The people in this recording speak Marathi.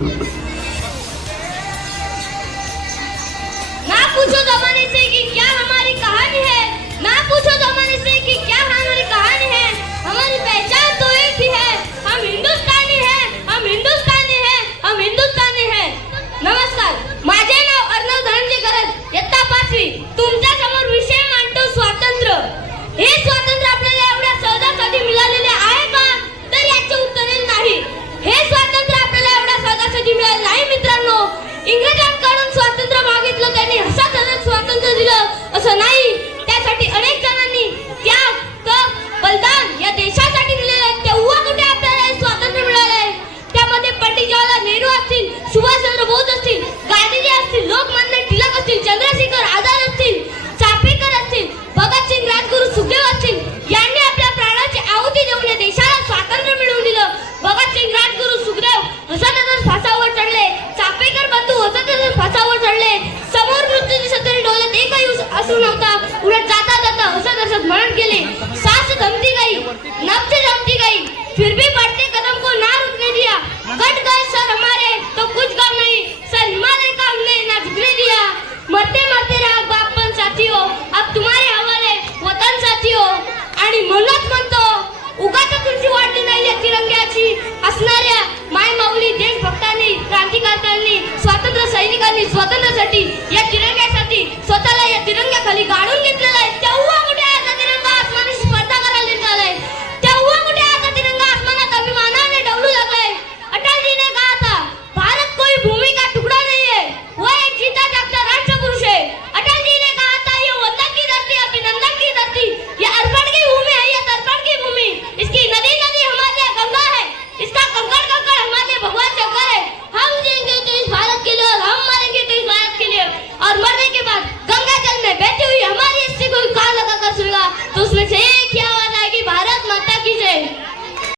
ना पूछो जमाने से कि क्या काही असू नव्हता. उलट जाता जाता हसत हसत मरण केले. सास धमती गई नब्ज धमती गई. फिर भी बढ़ते कदम को ना रुकने दिया. कट गए सर हमारे तो कुछ काम नहीं. सर हिमालय का हमने ना झुकने दिया. मरते मरते राहा बापन साथी अब तुम्हारे हवाले वतन साथी हो आणि म्हणूनच म्हणतो उगाच तुमची वाढली नाही या तिरंग्याची. असणाऱ्या माय माऊली देशभक्तांनी क्रांतिकारकांनी स्वातंत्र्य सैनिकांनी स्वातंत्र्यासाठी या तिरंग